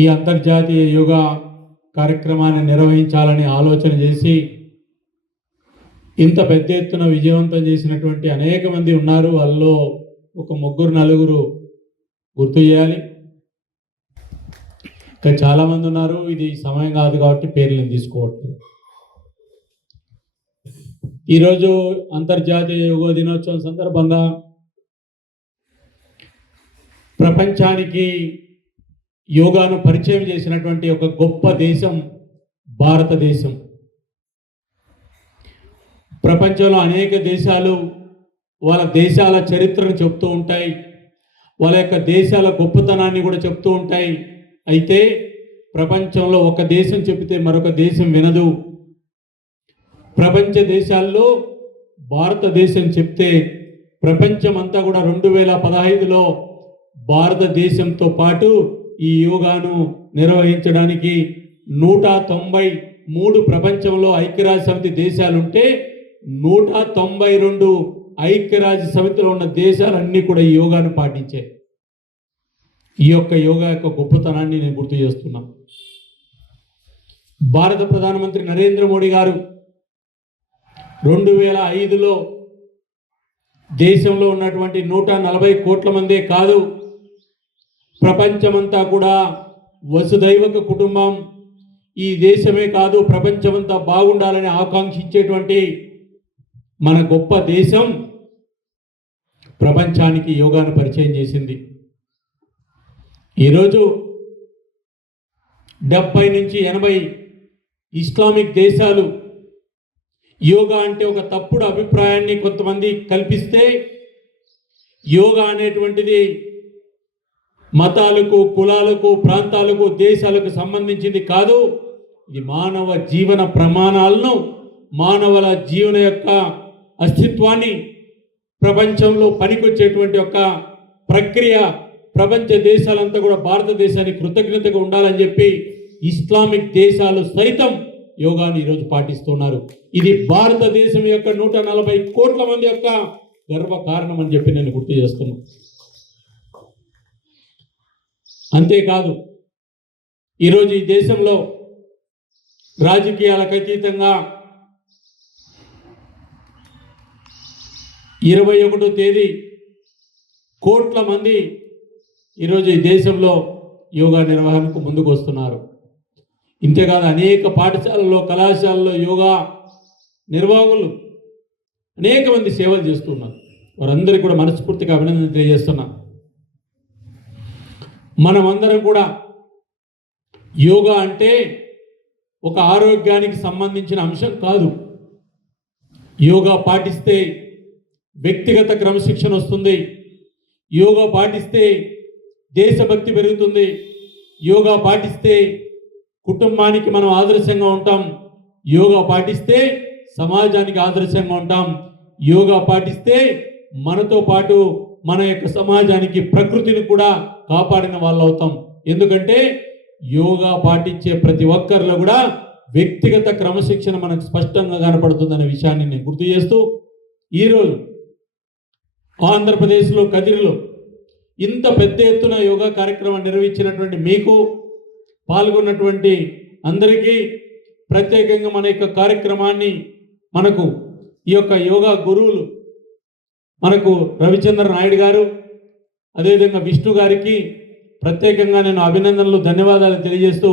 ఈ అంతర్జాతీయ యోగా కార్యక్రమాన్ని నిర్వహించాలని ఆలోచన చేసి ఇంత పెద్ద ఎత్తున విజయవంతం చేసినటువంటి అనేక మంది ఉన్నారు. వాళ్ళలో ఒక 3-4 గుర్తు చేయాలి. ఇంకా చాలామంది ఉన్నారు. ఇది సమయం కాదు కాబట్టి పేర్లను తీసుకోవట్లేదు. ఈరోజు అంతర్జాతీయ యోగా దినోత్సవం సందర్భంగా ప్రపంచానికి యోగాను పరిచయం చేసినటువంటి ఒక గొప్ప దేశం భారతదేశం. ప్రపంచంలో అనేక దేశాలు వాళ్ళ దేశాల చరిత్రను చెప్తూ ఉంటాయి, వాళ్ళ యొక్క దేశాల గొప్పతనాన్ని కూడా చెప్తూ ఉంటాయి. అయితే ప్రపంచంలో ఒక దేశం చెబితే మరొక దేశం వినదు. ప్రపంచ దేశాల్లో భారతదేశం చెప్తే ప్రపంచమంతా కూడా 2015లో భారతదేశంతో పాటు ఈ యోగాను నిర్వహించడానికి 193 ప్రపంచంలో ఐక్యరాజ్య సమితి దేశాలుంటే 192 ఐక్యరాజ్య సమితిలో ఉన్న దేశాలన్నీ కూడా ఈ యోగాను పాటించాయి. ఈ యొక్క యోగా యొక్క గొప్పతనాన్ని నేను గుర్తు చేస్తున్నా. భారత ప్రధానమంత్రి నరేంద్ర మోడీ గారు 2005లో దేశంలో ఉన్నటువంటి 140 కోట్ల మందే కాదు, ప్రపంచమంతా కూడా వసుదైవక కుటుంబం, ఈ దేశమే కాదు ప్రపంచమంతా బాగుండాలని ఆకాంక్షించేటువంటి మన గొప్ప దేశం ప్రపంచానికి యోగాను పరిచయం చేసింది. ఈరోజు 70 నుంచి 80 ఇస్లామిక్ దేశాలు యోగా అంటే ఒక తప్పుడు అభిప్రాయాన్ని కొంతమంది కల్పిస్తే, యోగా అనేటువంటిది మతాలకు, కులాలకు, ప్రాంతాలకు, దేశాలకు సంబంధించింది కాదు. ఇది మానవ జీవన ప్రమాణాలను, మానవుల జీవన యొక్క అస్తిత్వాన్ని ప్రపంచంలో పనికొచ్చేటువంటి ఒక ప్రక్రియ. ప్రపంచ దేశాలంతా కూడా భారతదేశానికి కృతజ్ఞతగా ఉండాలని చెప్పి ఇస్లామిక్ దేశాలు సైతం యోగాను ఈరోజు పాటిస్తున్నారు. ఇది భారతదేశం యొక్క 140 కోట్ల మంది యొక్క గర్వ కారణం అని చెప్పి నేను గుర్తు చేస్తున్నాను. అంతేకాదు, ఈరోజు ఈ దేశంలో రాజకీయాలకు అతీతంగా 21వ తేదీ కోట్ల మంది ఈరోజు ఈ దేశంలో యోగా నిర్వహణకు ముందుకు వస్తున్నారు. ఇంతేకాదు, అనేక పాఠశాలల్లో, కళాశాలల్లో యోగా నిర్వాహకులు అనేక మంది సేవలు చేస్తున్నారు. వారందరికీ కూడా మనస్ఫూర్తిగా అభినందన తెలియజేస్తున్నా. మనమందరం కూడా యోగా అంటే ఒక ఆరోగ్యానికి సంబంధించిన అంశం కాదు. యోగా పాటిస్తే వ్యక్తిగత క్రమశిక్షణ వస్తుంది, యోగా పాటిస్తే దేశభక్తి పెరుగుతుంది, యోగా పాటిస్తే కుటుంబానికి మనం ఆదర్శంగా ఉంటాం, యోగా పాటిస్తే సమాజానికి ఆదర్శంగా ఉంటాం, యోగా పాటిస్తే మనతో పాటు మన యొక్క సమాజానికి, ప్రకృతిని కూడా కాపాడిన వాళ్ళు అవుతాం. ఎందుకంటే యోగా పాటించే ప్రతి ఒక్కరిలో కూడా వ్యక్తిగత క్రమశిక్షణ మనకు స్పష్టంగా కనపడుతుందనే విషయాన్ని నేను గుర్తు చేస్తూ, ఈరోజు ఆంధ్రప్రదేశ్లో కదిరిలో ఇంత పెద్ద ఎత్తున యోగా కార్యక్రమం నిర్వహించినటువంటి మీకు, పాల్గొన్నటువంటి అందరికీ ప్రత్యేకంగా మన యొక్క కార్యక్రమాన్ని మనకు ఈ యొక్క యోగా గురువులు మనకు రవిచంద్ర నాయుడు గారు, అదేవిధంగా విష్ణు గారికి ప్రత్యేకంగా నేను అభినందనలు, ధన్యవాదాలు తెలియజేస్తూ